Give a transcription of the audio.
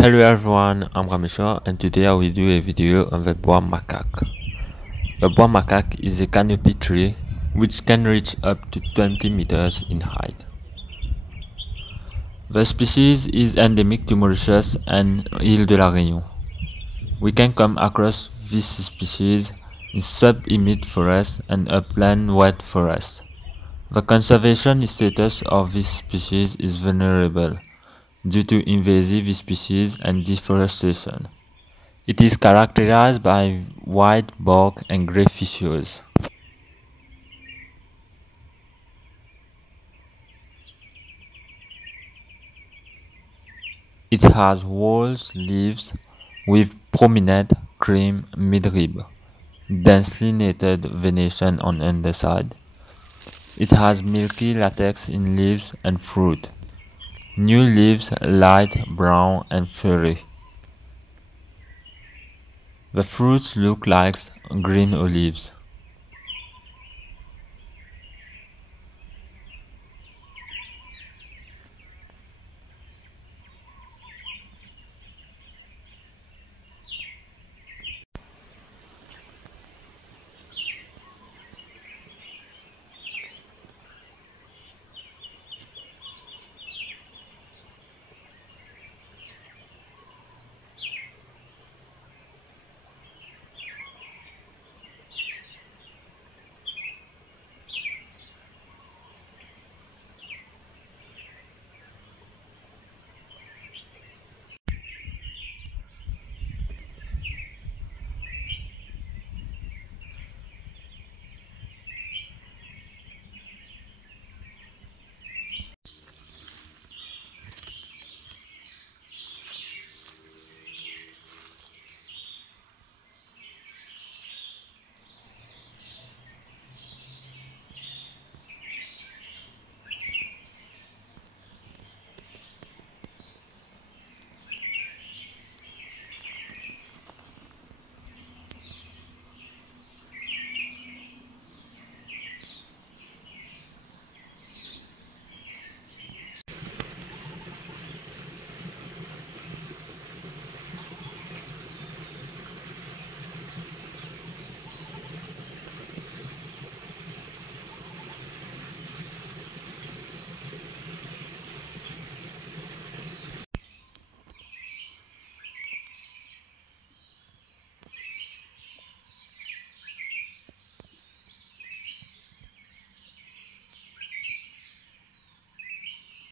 Hello everyone, I'm Ramesha and today I will do a video on the Bois makak. The Bois makak is a canopy tree which can reach up to 20 meters in height. The species is endemic to Mauritius and Île de la Réunion. We can come across this species in sub-humid forest and upland wet forest. The conservation status of this species is vulnerable due to invasive species and deforestation. It is characterized by white bark and gray fissures. It has whorls leaves with prominent cream midrib, densely knitted venation on underside. It has milky latex in leaves and fruit. New leaves light brown and furry. The fruits look like green olives.